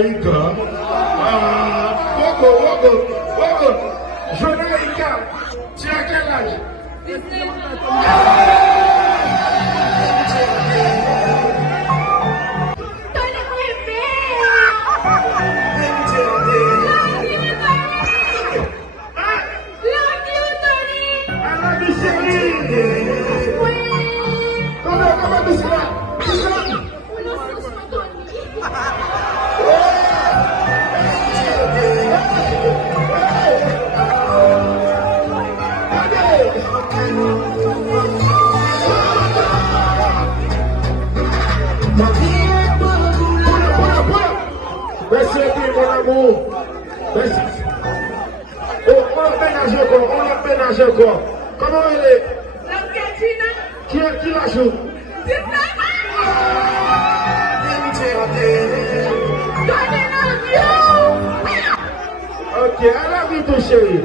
Jonaïka. Bogo. Jonaïka, tu as quel âge? Comment tu seras? Merci mon amour. Merci. On l'a ménagé encore. Comment elle est? Qui la joue? Ok, à la vie, ton chéri.